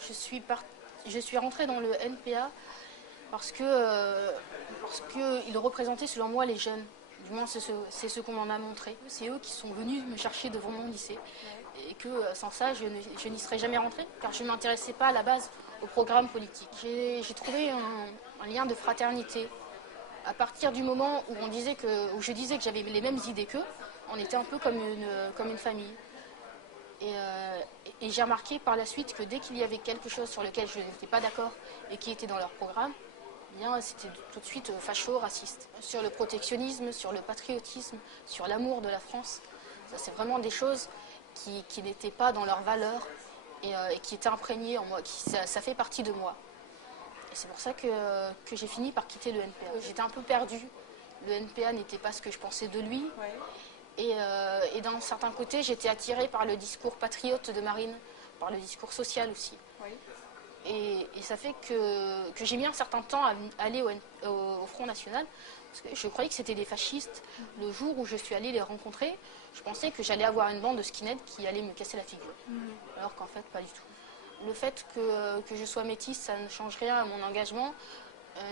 Je suis rentrée dans le NPA parce que ils représentaient selon moi les jeunes. Du moins, c'est ce qu'on m'en a montré. C'est eux qui sont venus me chercher devant mon lycée. Et que sans ça, je n'y serais jamais rentrée, car je ne m'intéressais pas à la base au programme politique. J'ai trouvé un lien de fraternité. À partir du moment où je disais que j'avais les mêmes idées qu'eux, on était un peu comme une famille. Et j'ai remarqué par la suite que dès qu'il y avait quelque chose sur lequel je n'étais pas d'accord et qui était dans leur programme, eh bien, c'était tout de suite facho, raciste. Sur le protectionnisme, sur le patriotisme, sur l'amour de la France, ça c'est vraiment des choses qui n'étaient pas dans leurs valeurs et qui étaient imprégnées en moi, ça fait partie de moi. Et c'est pour ça que j'ai fini par quitter le NPA. J'étais un peu perdue. Le NPA n'était pas ce que je pensais de lui. Ouais. Et d'un certain côté, j'étais attirée par le discours patriote de Marine, par le discours social aussi. Oui. Et ça fait que j'ai mis un certain temps à aller au Front National, parce que je croyais que c'était des fascistes. Le jour où je suis allée les rencontrer, je pensais que j'allais avoir une bande de skinheads qui allait me casser la figure. Alors qu'en fait, pas du tout. Le fait que je sois métisse, ça ne change rien à mon engagement.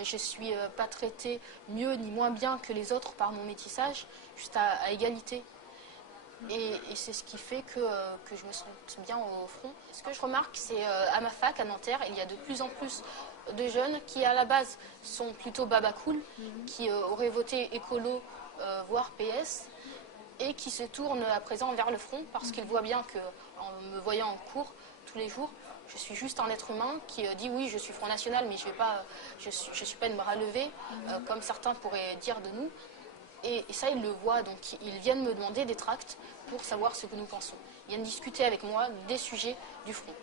Je ne suis pas traitée mieux ni moins bien que les autres par mon métissage, juste à égalité. Et c'est ce qui fait que je me sens bien au front. Ce que je remarque, c'est à ma fac, à Nanterre, il y a de plus en plus de jeunes qui, à la base, sont plutôt babacool, qui auraient voté écolo, voire PS, et qui se tournent à présent vers le front parce qu'ils voient bien qu'en me voyant en cours tous les jours, je suis juste un être humain qui dit oui, je suis Front National, mais je suis pas une bras levée, comme certains pourraient dire de nous. Et ça, ils le voient, donc ils viennent me demander des tracts pour savoir ce que nous pensons. Ils viennent discuter avec moi des sujets du front.